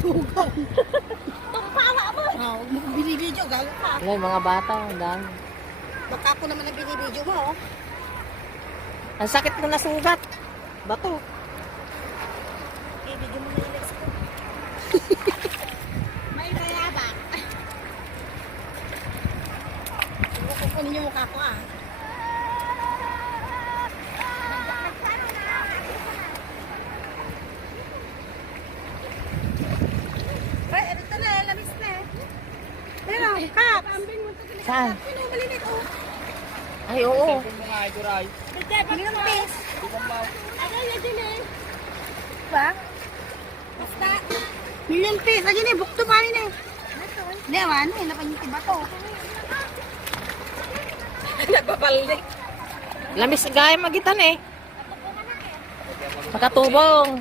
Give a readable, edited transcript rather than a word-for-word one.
dugaw. Dugaw. Tumpawa mo. Oh, binibidyo, galit ka. Wala, yung mga bata, ang dami. Baka ako naman ang binibidyo mo, oh. Ang sakit mo na sugat. Bato. Ibigyo mo na yung legs ko. May mayabak. Kukunin yung mukha ko, ah. Ay, ito na, lamis na eh. Pero, Kap. Saan? Pino, malinit, oh. Ay, oo. Million piece. Ano yun din eh? Ba? Basta. Million piece. Lagi na, bukto pa rin, eh. Hindi, ano, eh. Napanyiti ba to? Lamis gaya magitan eh. Makatubong.